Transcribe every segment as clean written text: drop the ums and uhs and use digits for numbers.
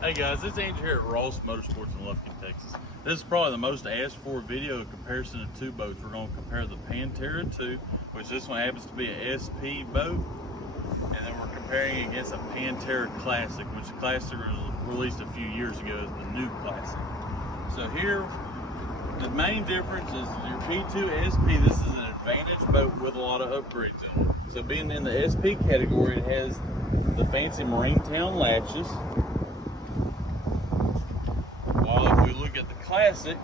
Hey guys, it's Andrew here at Ross Motorsports in Lufkin, Texas. This is probably the most asked for video in comparison of two boats. We're going to compare the Pantera 2, which this one happens to be an SP boat, and then we're comparing it against a Pantera Classic, which the Classic was released a few years ago as the new Classic. So here, the main difference is your P2 SP, this is an advantage boat with a lot of upgrades in it. So being in the SP category, it has the fancy Marine Town latches. While if we look at the Classic,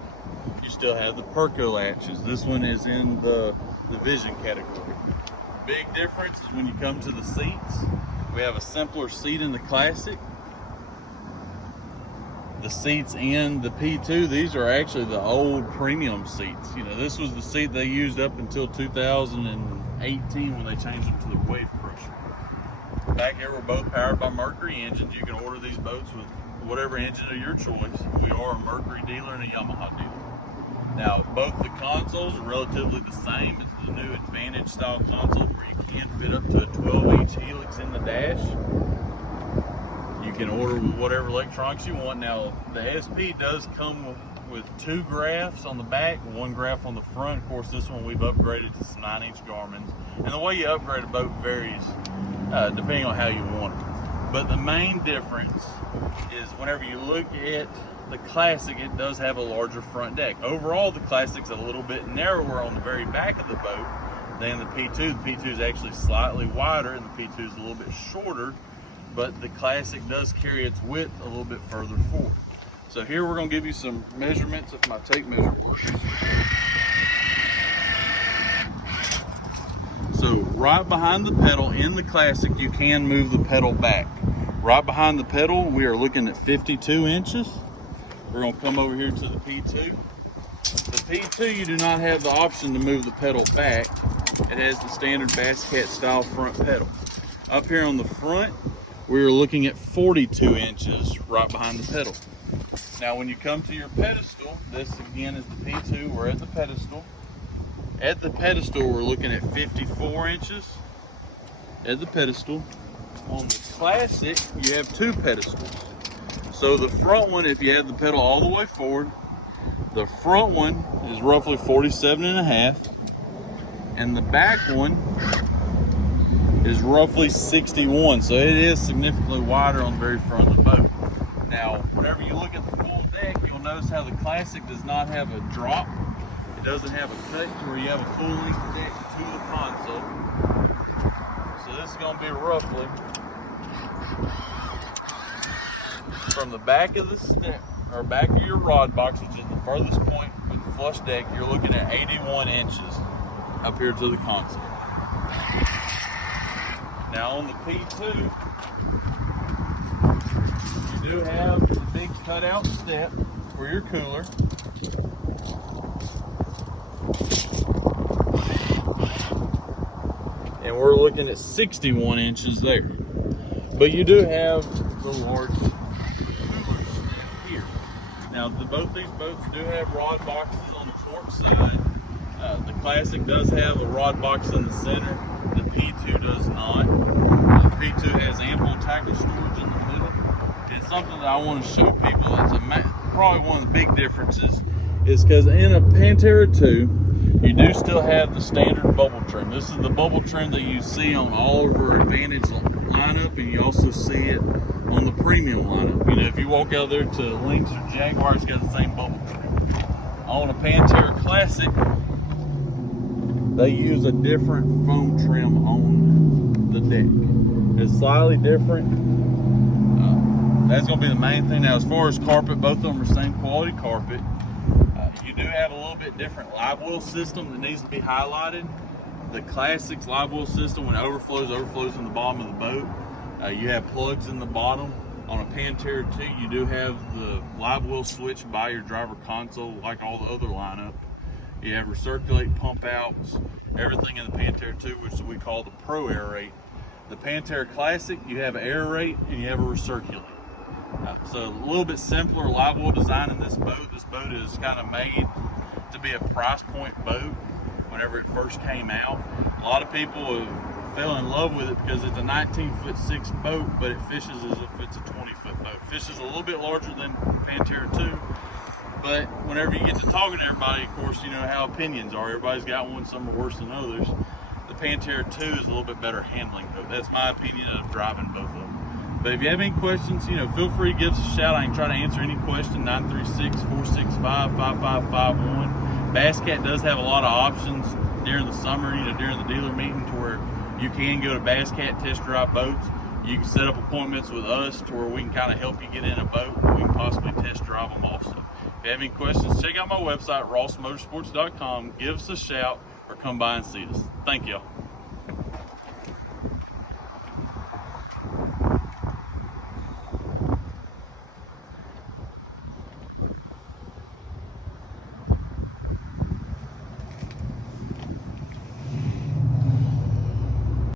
you still have the Perco latches. This one is in the Vision category. Big difference is when you come to the seats. We have a simpler seat in the Classic. The seats in the P2, these are actually the old premium seats. You know, this was the seat they used up until 2018 when they changed them to the Wave Crusher. Back here, we're both powered by Mercury engines. You can order these boats with whatever engine of your choice. We are a Mercury dealer and a Yamaha dealer. Now, both the consoles are relatively the same. It's the new Advantage style console where you can fit up to a 12-inch helix in the dash. You can order with whatever electronics you want. Now, the SP does come with two graphs on the back, one graph on the front. Of course, this one we've upgraded to some 9-inch Garmin's. And the way you upgrade a boat varies depending on how you want it. But the main difference is whenever you look at the Classic, it does have a larger front deck. Overall, the Classic's a little bit narrower on the very back of the boat than the P2. The P2 is actually slightly wider and the P2 is a little bit shorter, but the Classic does carry its width a little bit further forward. So here we're going to give you some measurements if my tape measure works. So right behind the pedal in the Classic, you can move the pedal back. Right behind the pedal, we are looking at 52 inches. We're going to come over here to the P2. The P2, you do not have the option to move the pedal back. It has the standard Bass Cat style front pedal. Up here on the front, we're looking at 42 inches right behind the pedal. Now when you come to your pedestal, this again is the P2, we're at the pedestal. At the pedestal, we're looking at 54 inches at the pedestal. On the Classic, you have two pedestals. So the front one, if you have the pedal all the way forward, the front one is roughly 47.5, and the back one is roughly 61. So it is significantly wider on the very front of the boat. Now, whenever you look at the full deck, you'll notice how the Classic does not have a drop. It doesn't have a cut to where you have a full length deck to the console. So this is going to be roughly from the back of the step, or back of your rod box, which is the furthest point with the flush deck, you're looking at 81 inches up here to the console. Now on the P2, you do have the big cutout step for your cooler. And we're looking at 61 inches there. But you do have the large cooler step here. Now, both these boats do have rod boxes on the port side. The Classic does have a rod box in the center. The P2 does not. The P2 has ample tackle storage in the middle. And something that I want to show people, probably one of the big differences, is because in a Pantera 2, you do still have the standard bubble trim. This is the bubble trim that you see on all of our Advantage lineup, and you also see it on the premium lineup. You know, if you walk out there to Lynx or Jaguar, it's got the same bubble trim. On a Pantera Classic, they use a different foam trim on the deck. It's slightly different. That's going to be the main thing. Now, as far as carpet, both of them are same quality carpet. You do have a little bit different live well system that needs to be highlighted. The Classic's live well system, when it overflows in the bottom of the boat. You have plugs in the bottom. On a Pantera 2, you do have the live well switch by your driver console like all the other lineup. You have recirculate pump outs, everything in the Pantera 2, which we call the Pro Aerate. The Pantera Classic, you have aerate and you have a recirculate. So a little bit simpler live well design in this boat. This boat is kind of made to be a price point boat whenever it first came out. A lot of people have fell in love with it because it's a 19'6" boat, but it fishes as if it's a 20-foot boat. Fishes a little bit larger than Pantera 2, but whenever you get to talking to everybody, of course, you know how opinions are. Everybody's got one, some are worse than others. The Pantera 2 is a little bit better handling, but that's my opinion of driving both of them. But if you have any questions, you know, feel free to give us a shout. I can try to answer any question. 936-465-5551. Bass Cat does have a lot of options during the summer, you know, during the dealer meeting, to where you can go to Bass Cat test drive boats. You can set up appointments with us to where we can kind of help you get in a boat. We can possibly test drive them also. If you have any questions, check out my website, rossmotorsports.com. Give us a shout or come by and see us. Thank y'all.